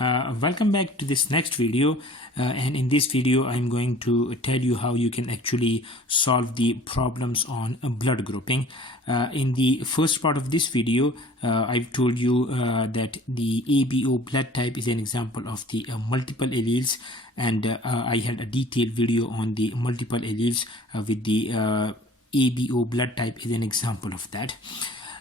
Welcome back to this next video, and in this video I'm going to tell you how you can actually solve the problems on blood grouping. In the first part of this video I've told you that the ABO blood type is an example of the multiple alleles, and I had a detailed video on the multiple alleles with the ABO blood type is an example of that.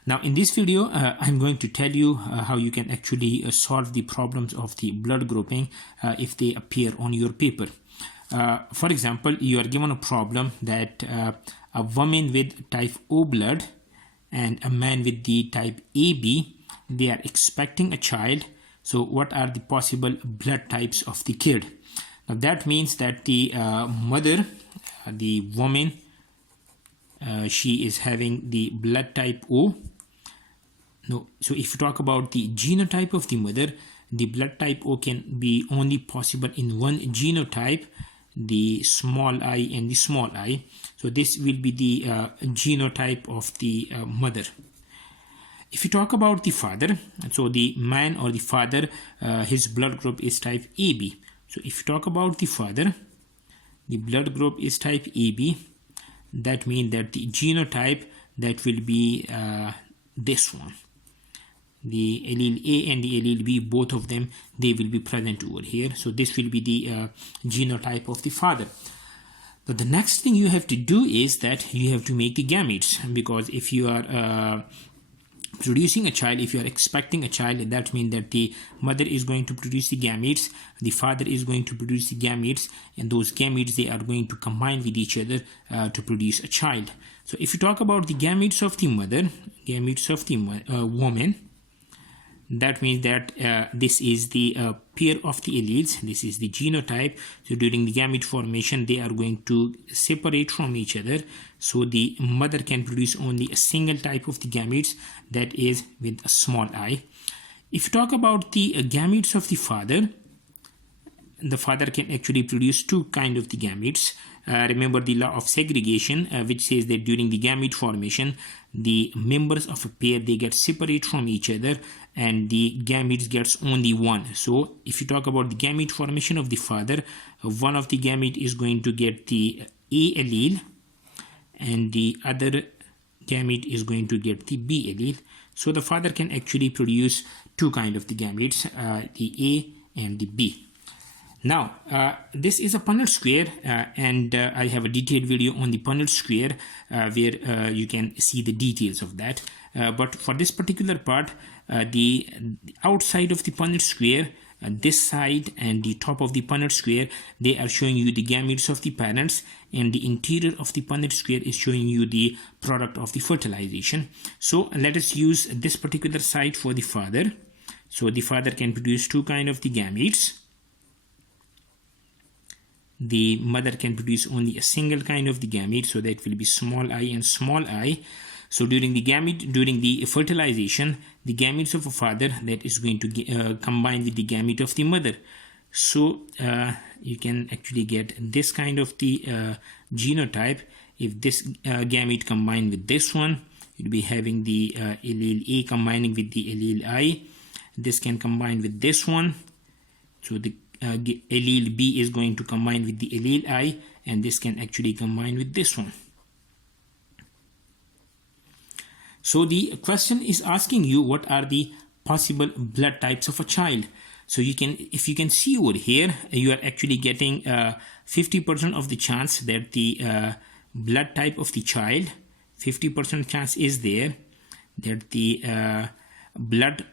Now in this video I'm going to tell you how you can actually solve the problems of the blood grouping if they appear on your paper. For example, you are given a problem that a woman with type O blood and a man with the type AB, they are expecting a child. So what are the possible blood types of the kid? Now that means that the mother, the woman, she is having the blood type O. No, so if you talk about the genotype of the mother, the blood type O can be only possible in one genotype, the small I and the small I. So this will be the genotype of the mother. If you talk about the father, so the man or the father, his blood group is type AB. So if you talk about the father, the blood group is type AB. That means that the genotype, that will be this one. The allele A and the allele B, both of them, they will be present over here. So this will be the genotype of the father. But the next thing you have to do is that you have to make the gametes, because if you are producing a child, if you are expecting a child, that means that the mother is going to produce the gametes, the father is going to produce the gametes, and those gametes, they are going to combine with each other to produce a child. So if you talk about the gametes of the mother, gametes of the woman, that means that this is the pair of the alleles, this is the genotype. So during the gamete formation, they are going to separate from each other. So the mother can produce only a single type of the gametes, that is with a small I. If you talk about the gametes of the father can actually produce two kinds of the gametes. Remember the law of segregation, which says that during the gamete formation, the members of a pair, they get separate from each other and the gametes gets only one. So if you talk about the gamete formation of the father, one of the gamete is going to get the A allele and the other gamete is going to get the B allele. So the father can actually produce two kinds of the gametes, the A and the B. Now this is a Punnett square, and I have a detailed video on the Punnett square where you can see the details of that. But for this particular part, the outside of the Punnett square, this side and the top of the Punnett square, they are showing you the gametes of the parents, and the interior of the Punnett square is showing you the product of the fertilization. So let us use this particular side for the father. So the father can produce two kinds of the gametes. The mother can produce only a single kind of the gamete, so that will be small I and small I. So during the fertilization, the gametes of a father, that is going to combine with the gamete of the mother. So you can actually get this kind of the genotype. If this gamete combine with this one, you'll be having the allele A combining with the allele I. This can combine with this one. So the allele B is going to combine with the allele I, and this can actually combine with this one. So the question is asking you what are the possible blood types of a child. So you can, if you can see over here, you are actually getting 50% of the chance that the blood type of the child, 50% chance is there that the blood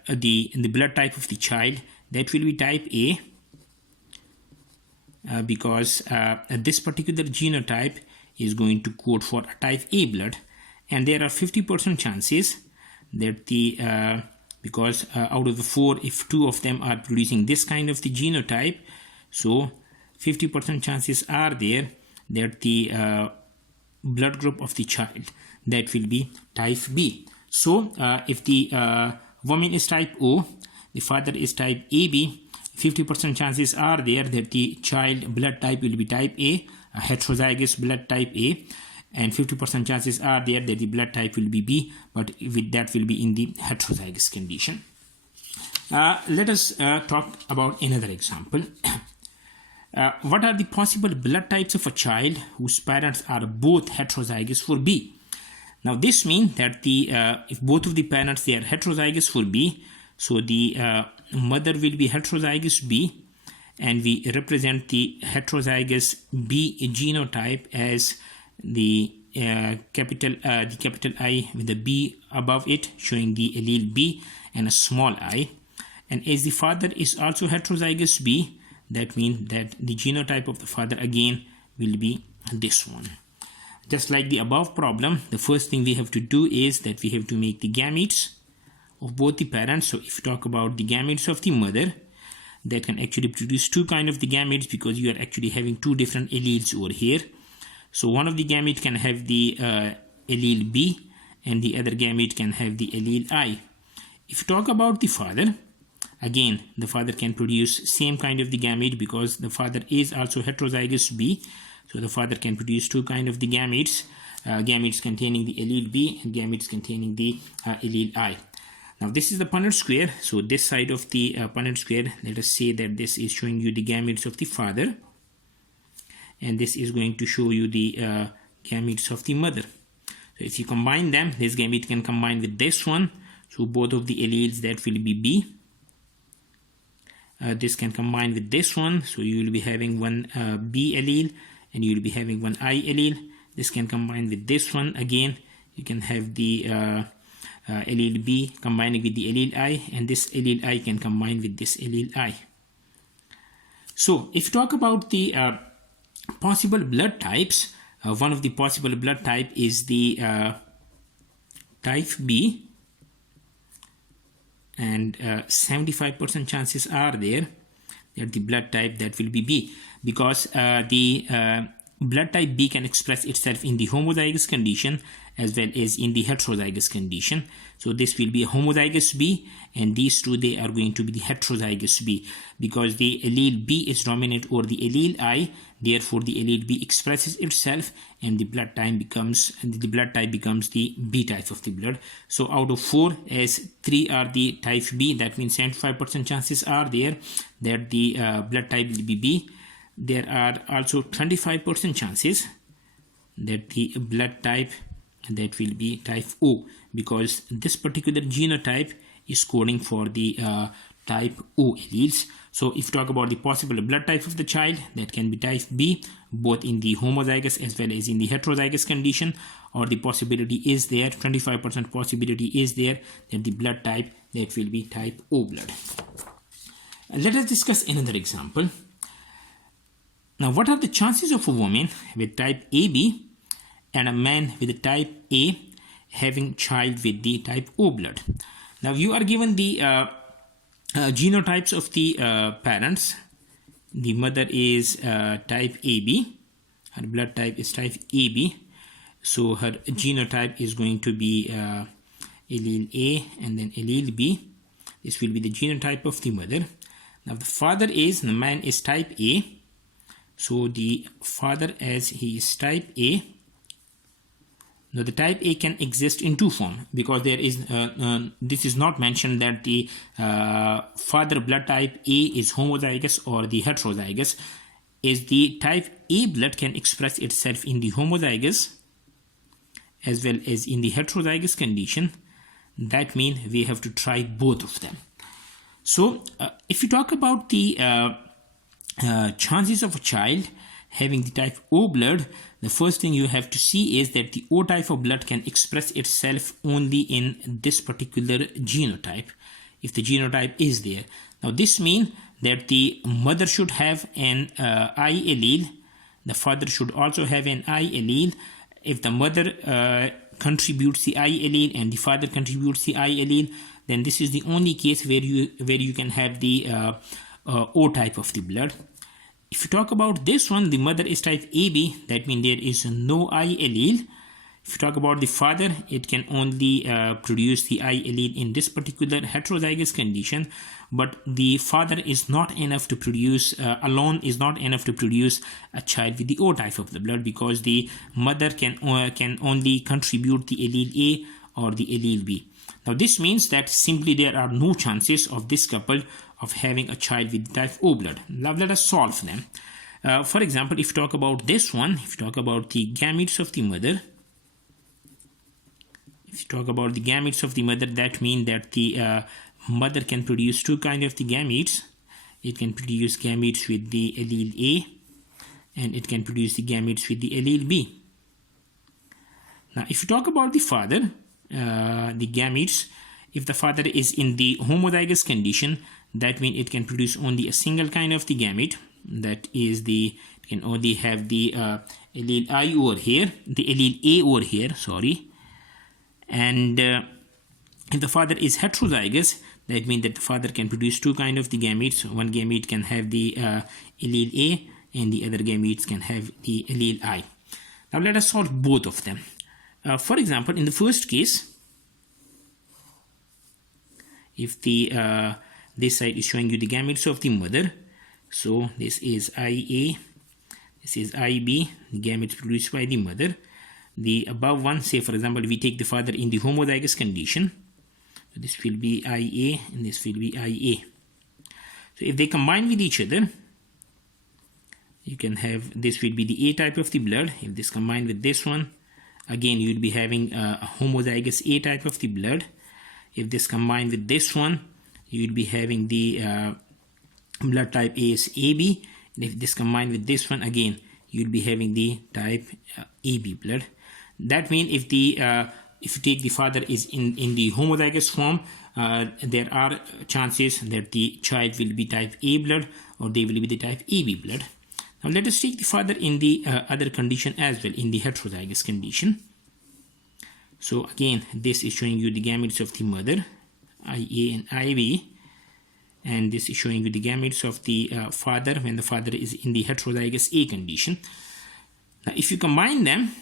type of the child, that will be type A. Because this particular genotype is going to code for a type A blood, and there are 50% chances that the because out of the 4, if 2 of them are producing this kind of the genotype, so 50% chances are there that the blood group of the child, that will be type B. So if the woman is type O, the father is type AB, 50% chances are there that the child blood type will be type A heterozygous blood type A, and 50% chances are there that the blood type will be B, but with that will be in the heterozygous condition. Let us talk about another example. What are the possible blood types of a child whose parents are both heterozygous for B? Now this means that if both of the parents they are heterozygous for B, so the mother will be heterozygous B, and we represent the heterozygous B genotype as the capital I with the B above it, showing the allele B and a small I. And as the father is also heterozygous B, that means that the genotype of the father again will be this one. Just like the above problem, the first thing we have to do is that we have to make the gametes of both the parents. So if you talk about the gametes of the mother, that can actually produce two kind of the gametes, because you are actually having two different alleles over here. So one of the gamete can have the allele B, and the other gamete can have the allele I. If you talk about the father, again the father can produce same kind of the gamete, because the father is also heterozygous B. So the father can produce two kind of the gametes, gametes containing the allele B and gametes containing the allele I. Now this is the Punnett square. So this side of the Punnett square, let us say that this is showing you the gametes of the father, and this is going to show you the gametes of the mother. So if you combine them, this gamete can combine with this one. So both of the alleles, that will be B. This can combine with this one. So you will be having one B allele, and you will be having one I allele. This can combine with this one. Again, you can have the allele B combining with the allele I, and this allele I can combine with this allele I. So if you talk about the possible blood types, one of the possible blood type is the type B, and 75% chances are there that the blood type that will be B, because the blood type B can express itself in the homozygous condition as well as in the heterozygous condition. So this will be a homozygous B, and these two, they are going to be the heterozygous B, because the allele B is dominant over the allele I. Therefore the allele B expresses itself, and the blood type becomes the B type of the blood. So out of 4, as 3 are the type B, that means 75% chances are there that the blood type will be B. There are also 25% chances that the blood type that will be type O, because this particular genotype is coding for the type O alleles. So if you talk about the possible blood type of the child, that can be type B, both in the homozygous as well as in the heterozygous condition, or the possibility is there, 25% possibility is there that the blood type that will be type O blood. Let us discuss another example. Now, what are the chances of a woman with type AB and a man with the type A having child with the type O blood? Now, you are given the genotypes of the parents. The mother is type AB. Her blood type is type AB. So her genotype is going to be allele A and then allele B. This will be the genotype of the mother. Now, the man is type A. So the father, as he is type A. Now the type A can exist in two forms, because there is this is not mentioned that the father blood type A is homozygous or the heterozygous. As the type A blood can express itself in the homozygous as well as in the heterozygous condition, that means we have to try both of them. So if you talk about the chances of a child having the type O blood, the first thing you have to see is that the O type of blood can express itself only in this particular genotype, if the genotype is there. Now this means that the mother should have an I allele, the father should also have an I allele. If the mother contributes the I allele and the father contributes the I allele, then this is the only case where you can have the O type of the blood. If you talk about this one, the mother is type AB, that means there is no I allele. If you talk about the father, it can only produce the I allele in this particular heterozygous condition, but the father is not enough to produce, alone is not enough to produce a child with the O type of the blood, because the mother can only contribute the allele A or the allele B. Now this means that simply there are no chances of this couple of having a child with type O blood. Now let us solve them. For example, if you talk about this one, if you talk about the gametes of the mother, that means that the mother can produce two kinds of the gametes. It can produce gametes with the allele A, and it can produce the gametes with the allele B. Now if you talk about the father, the gametes, if the father is in the homozygous condition, that means it can produce only a single kind of the gamete. That is it can only have the allele I over here, the allele A over here, sorry. And if the father is heterozygous, that means that the father can produce two kinds of the gametes. One gamete can have the allele A, and the other gametes can have the allele I. Now let us solve both of them. For example, in the first case, if the this side is showing you the gametes of the mother, so this is IA, this is IB, the gametes produced by the mother. The above one, say for example, we take the father in the homozygous condition, so this will be IA and this will be IA. So if they combine with each other, you can have, this will be the A type of the blood. If this combine with this one, again you will be having a homozygous A type of the blood. If this combine with this one, you will be having the blood type A is AB. And if this combine with this one, again you will be having the type AB blood. That means if you take the father is in the homozygous form, there are chances that the child will be type A blood, or they will be the type AB blood. Now let us take the father in the other condition as well, in the heterozygous condition. So again, this is showing you the gametes of the mother, IA and IB, and this is showing you the gametes of the father when the father is in the heterozygous A condition. Now if you combine them,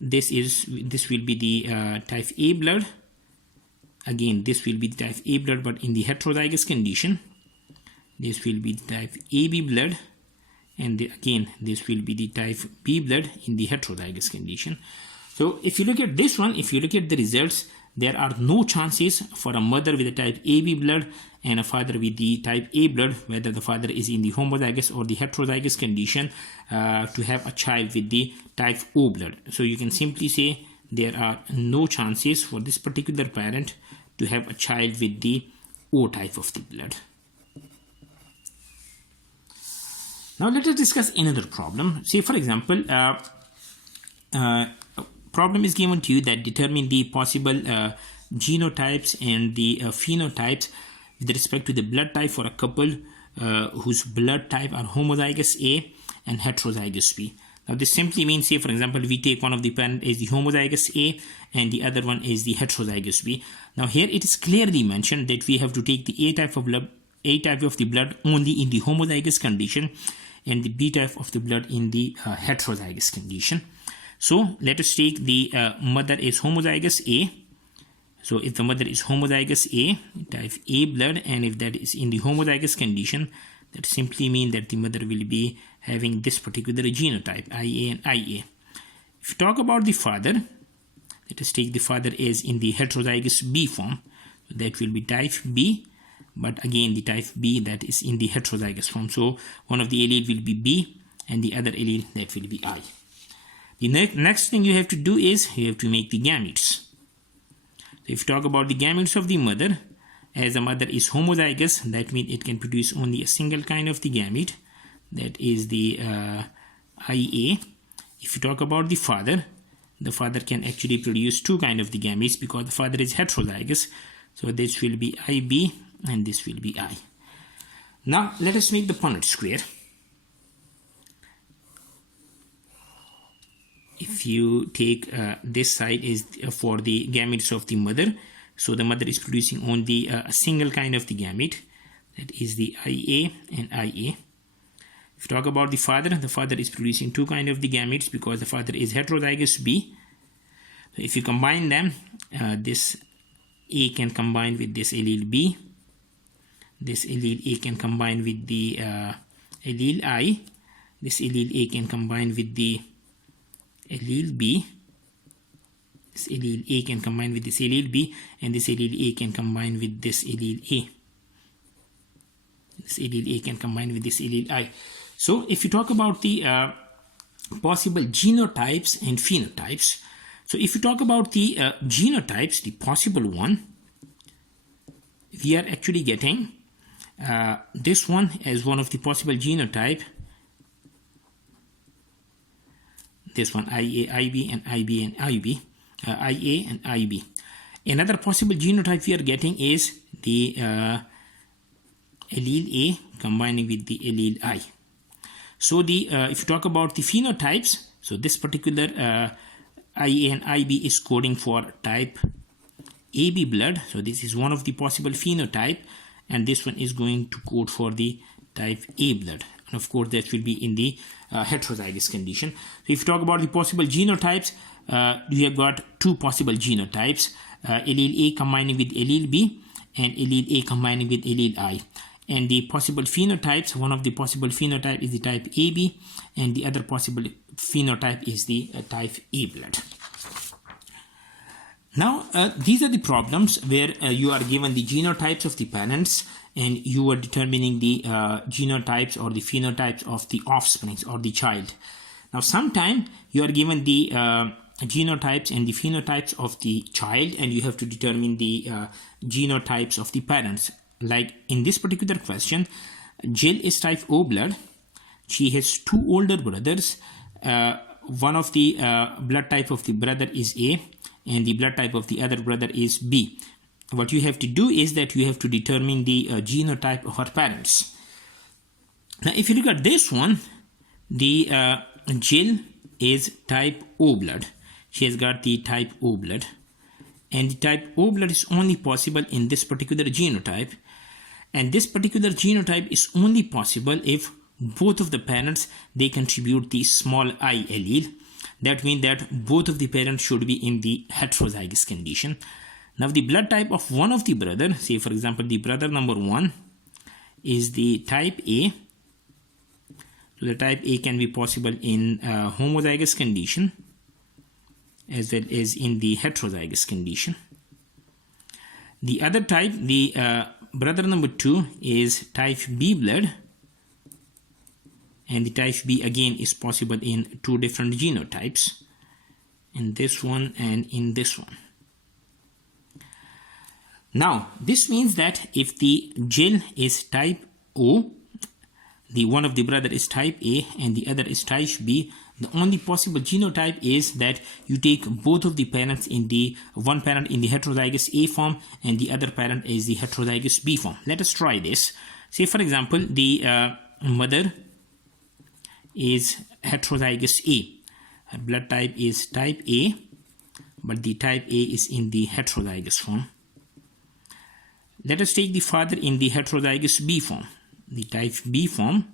this will be the type A blood. Again, this will be the type A blood, but in the heterozygous condition. This will be the type AB blood, and again this will be the type B blood in the heterozygous condition. So if you look at this one, if you look at the results, there are no chances for a mother with a type AB blood and a father with the type A blood, whether the father is in the homozygous or the heterozygous condition, to have a child with the type O blood. So you can simply say there are no chances for this particular parent to have a child with the O type of the blood. Now let us discuss another problem. Say for example, problem is given to you that determine the possible genotypes and the phenotypes with respect to the blood type for a couple whose blood type are homozygous A and heterozygous B. Now this simply means, say for example, we take one of the parent as the homozygous A and the other one is the heterozygous B. Now here it is clearly mentioned that we have to take the A type of the blood only in the homozygous condition and the B type of the blood in the heterozygous condition. So let us take the mother is homozygous A. So if the mother is homozygous A, type A blood, and if that is in the homozygous condition, that simply means that the mother will be having this particular genotype, IA and IA. If you talk about the father, let us take the father as in the heterozygous B form. So that will be type B, but again the type B that is in the heterozygous form. So one of the allele will be B and the other allele that will be I. The next thing you have to do is you have to make the gametes. So if you talk about the gametes of the mother, as the mother is homozygous, that means it can produce only a single kind of the gamete, that is the IA. If you talk about the father can actually produce two kinds of the gametes because the father is heterozygous. So this will be IB and this will be I. Now let us make the Punnett square. If you take this side is for the gametes of the mother, so the mother is producing only a single kind of the gamete, that is the IA and IA. If you talk about the father is producing two kinds of the gametes because the father is heterozygous B. So if you combine them, this A can combine with this allele B, this allele A can combine with the allele I, this allele A can combine with the allele B, This allele A can combine with this allele B, and this allele A can combine with this allele A. This allele A can combine with this allele I. So if you talk about the possible genotypes and phenotypes, so if you talk about the genotypes, the possible one, we are actually getting this one as one of the possible genotype. This one IA, IB, and IB and IB, IA and IB. Another possible genotype we are getting is the allele A combining with the allele I. So the if you talk about the phenotypes, so this particular IA and IB is coding for type AB blood. So this is one of the possible phenotype, and this one is going to code for the type A blood. And of course, that will be in the heterozygous condition. So if you talk about the possible genotypes, we have got two possible genotypes, allele A combining with allele B and allele A combining with allele I. And the possible phenotypes, one of the possible phenotype is the type AB, and the other possible phenotype is the type A blood. Now, these are the problems where you are given the genotypes of the parents, and you are determining the genotypes or the phenotypes of the offsprings or the child. Now, sometime you are given the genotypes and the phenotypes of the child, and you have to determine the genotypes of the parents. Like in this particular question, Jill is type O blood. She has two older brothers. One of the blood type of the brother is A, and the blood type of the other brother is B. What you have to do is that you have to determine the genotype of her parents. Now, if you look at this one, the Jill is type O blood. She has got the type O blood, and the type O blood is only possible in this particular genotype. And this particular genotype is only possible if both of the parents, they contribute the small I allele. That means that both of the parents should be in the heterozygous condition. Now, the blood type of one of the brother, say for example, the brother number 1 is the type A. So the type A can be possible in homozygous condition as well as in the heterozygous condition. The other type, the brother number 2 is type B blood, and the type B again is possible in two different genotypes, in this one and in this one. Now, this means that if the Jill is type O, the one of the brother is type A and the other is type B, the only possible genotype is that you take both of the parents in the one parent in the heterozygous A form and the other parent is the heterozygous B form. Let us try this. Say for example, the mother is heterozygous A. Her blood type is type A, but the type A is in the heterozygous form. Let us take the father in the heterozygous B form, the type B form.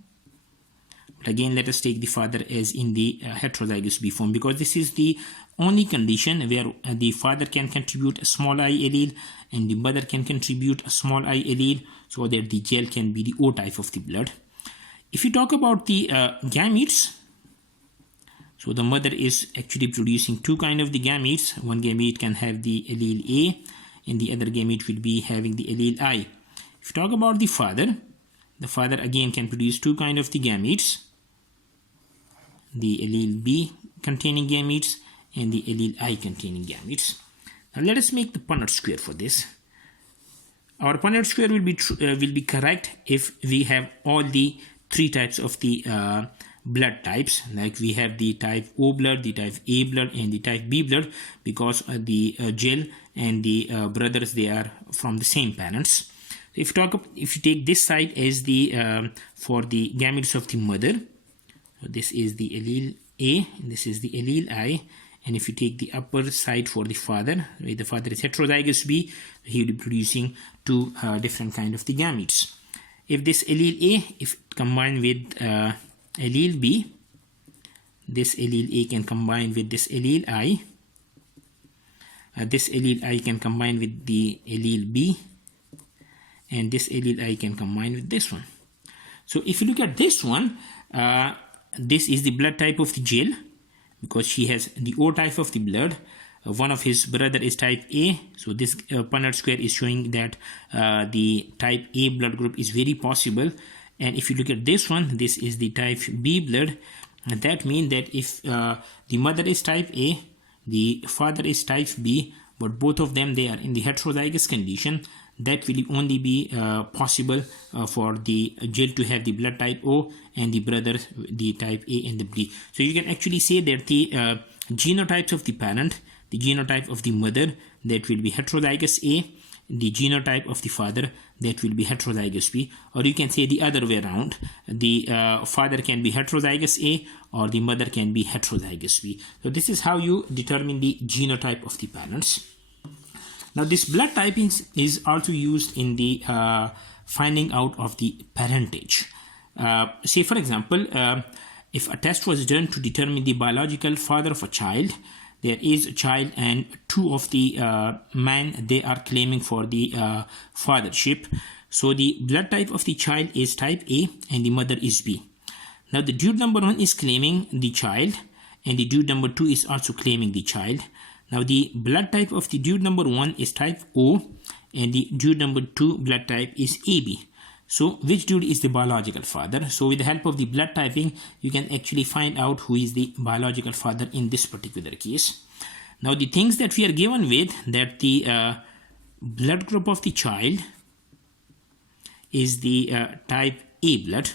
But again, let us take the father as in the heterozygous B form, because this is the only condition where the father can contribute a small I allele and the mother can contribute a small I allele, so that the gel can be the O type of the blood. If you talk about the gametes, so the mother is actually producing two kind of the gametes. One gamete can have the allele A and the other gamete will be having the allele I. If you talk about the father again can produce two kind of the gametes, the allele B containing gametes and the allele I containing gametes. Now let us make the Punnett square for this. Our Punnett square will be correct if we have all the three types of the blood types, like we have the type O blood, the type A blood and the type B blood, because the Jill and the brothers, they are from the same parents. If you take this side as the for the gametes of the mother, so this is the allele A and this is the allele I, and if you take the upper side for the father, where the father is heterozygous B, he will be producing two different kind of the gametes. If this allele A, if combined with allele B, this allele A can combine with this allele I, this allele I can combine with the allele B, and this allele I can combine with this one. So if you look at this one, this is the blood type of the Jill, because she has the O type of the blood. one of his brother is type A. So this Punnett square is showing that the type A blood group is very possible. And if you look at this one, this is the type B blood. And that means that if the mother is type A, the father is type B, but both of them, they are in the heterozygous condition, that will only be possible for the child to have the blood type O and the brother the type A and the B. So you can actually say that the genotypes of the parent, the genotype of the mother, that will be heterozygous A, the genotype of the father, that will be heterozygous B, or you can say the other way around, the father can be heterozygous A or the mother can be heterozygous B. So this is how you determine the genotype of the parents. Now this blood typing is also used in the finding out of the parentage. Say for example, if a test was done to determine the biological father of a child, there is a child and two of the men, they are claiming for the fathership. So the blood type of the child is type A and the mother is B. Now the dude number 1 is claiming the child and the dude number 2 is also claiming the child. Now the blood type of the dude number 1 is type O and the dude number 2 blood type is AB. So which dude is the biological father? So with the help of the blood typing, you can actually find out who is the biological father in this particular case. Now the things that we are given with, that the blood group of the child is the type A blood.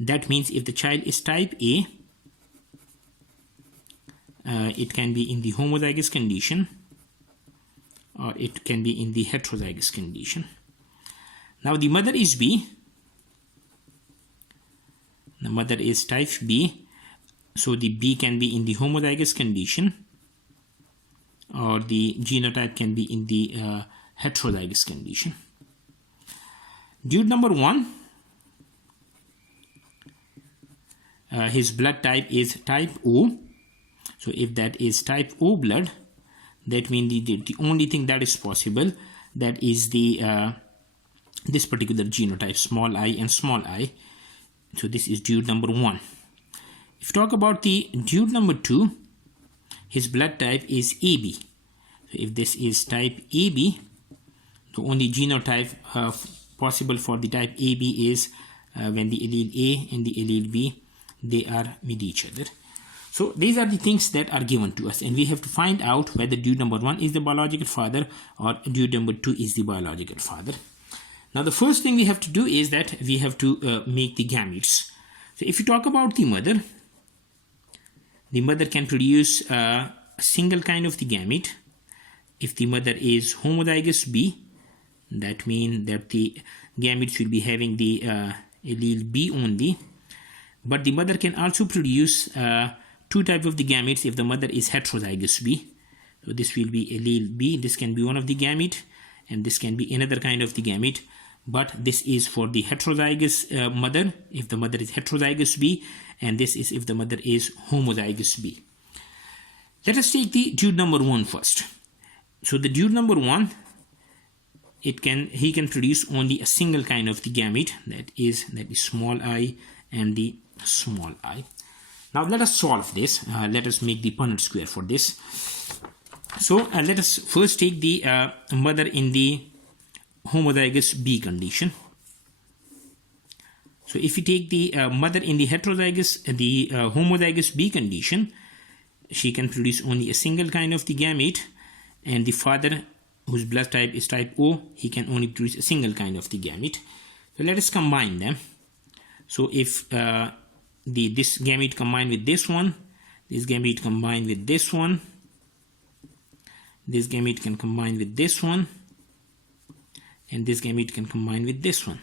That means if the child is type A, it can be in the homozygous condition or it can be in the heterozygous condition. Now the mother is B. The mother is type B. So the B can be in the homozygous condition or the genotype can be in the heterozygous condition. Dude number 1, his blood type is type O. So if that is type O blood, that means the only thing that is possible, that is the this particular genotype, small I and small I. So this is dude number 1. If you talk about the dude number 2, his blood type is AB. So if this is type AB, the only genotype possible for the type AB is when the allele A and the allele B, they are with each other. So these are the things that are given to us, and we have to find out whether dude number 1 is the biological father or dude number 2 is the biological father. Now the first thing we have to do is that we have to make the gametes. So if you talk about the mother can produce a single kind of the gamete. If the mother is homozygous B, that means that the gametes will be having the allele B only. But the mother can also produce two types of the gametes if the mother is heterozygous B. So this will be allele B. This can be one of the gamete and this can be another kind of the gamete. But this is for the heterozygous mother if the mother is heterozygous B, and this is if the mother is homozygous B. Let us take the dude number 1 first. So the dude number 1, he can produce only a single kind of the gamete, that is small I and the small I. Now let us solve this. Let us make the Punnett square for this. So let us first take the mother in the homozygous B condition. So if we take the mother in the homozygous B condition, she can produce only a single kind of the gamete, and the father, whose blood type is type O, he can only produce a single kind of the gamete. So let us combine them. So if this gamete combined with this one, this gamete combined with this one, this gamete can combine with this one, and this gamete can combine with this one.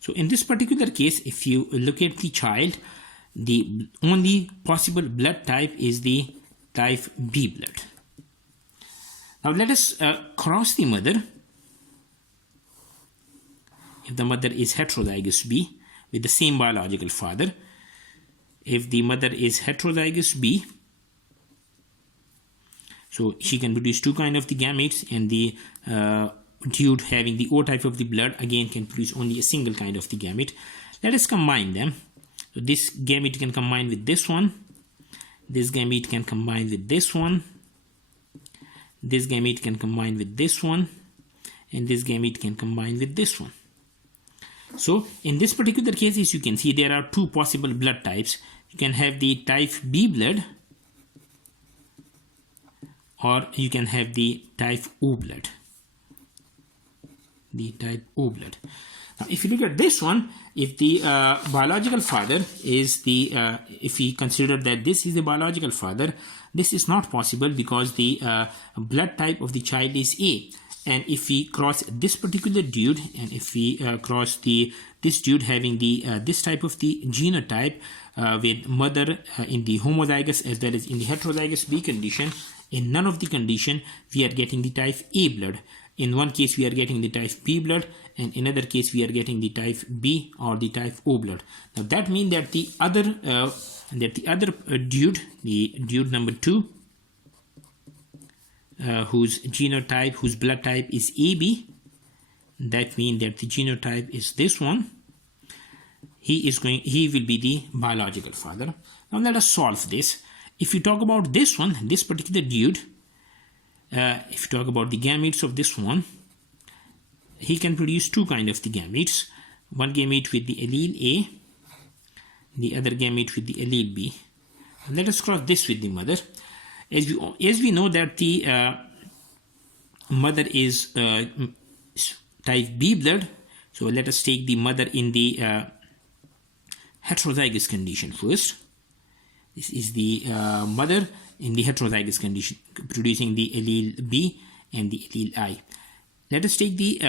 So in this particular case, if you look at the child, the only possible blood type is the type B blood. Now let us cross the mother. If the mother is heterozygous B with the same biological father, if the mother is heterozygous B, so she can produce two kinds of the gametes, and the dude having the O type of the blood again can produce only a single kind of the gamete. Let us combine them. So this gamete can combine with this one, this gamete can combine with this one, this gamete can combine with this one, and this gamete can combine with this one. So in this particular case, as you can see, there are two possible blood types. You can have the type B blood, or you can have the type O blood. The type O blood. Now, if you look at this one, if the biological father is the, if we consider that this is the biological father, this is not possible because the blood type of the child is A. And if we cross this particular dude, and if we cross this dude having the this type of the genotype with mother in the homozygous as well as in the heterozygous B condition, in none of the condition we are getting the type A blood. In one case we are getting the type B blood, and in another case we are getting the type B or the type O blood. Now that means that the other dude, the dude number 2, whose genotype, whose blood type is AB, that means that the genotype is this one. He will be the biological father. Now let us solve this. If you talk about this one, this particular dude, if you talk about the gametes of this one, he can produce two kind of the gametes. One gamete with the allele A, the other gamete with the allele B. Let us cross this with the mother. As we know that the mother is type B blood, so let us take the mother in the heterozygous condition first. This is the mother in the heterozygous condition producing the allele B and the allele I. Let us take the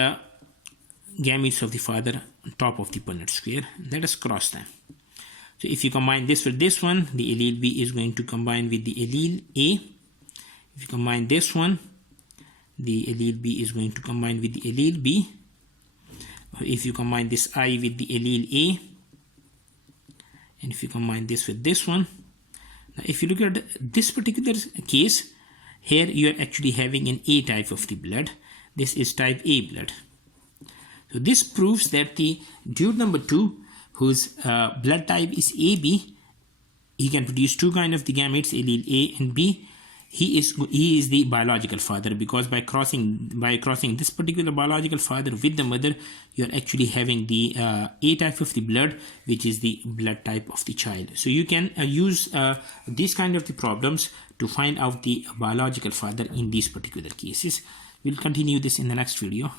gametes of the father on top of the Punnett square. Let us cross them. So if you combine this with this one, the allele B is going to combine with the allele A. If you combine this one, the allele B is going to combine with the allele B. Or if you combine this I with the allele A, and if you combine this with this one, now if you look at this particular case, here you are actually having an A type of the blood. This is type A blood. So this proves that the dude number 2, whose blood type is AB, he can produce two kind of the gametes, allele A and B. He is the biological father, because by crossing this particular biological father with the mother, you are actually having the A type of the blood, which is the blood type of the child. So you can use these kind of the problems to find out the biological father in these particular cases. We'll continue this in the next video.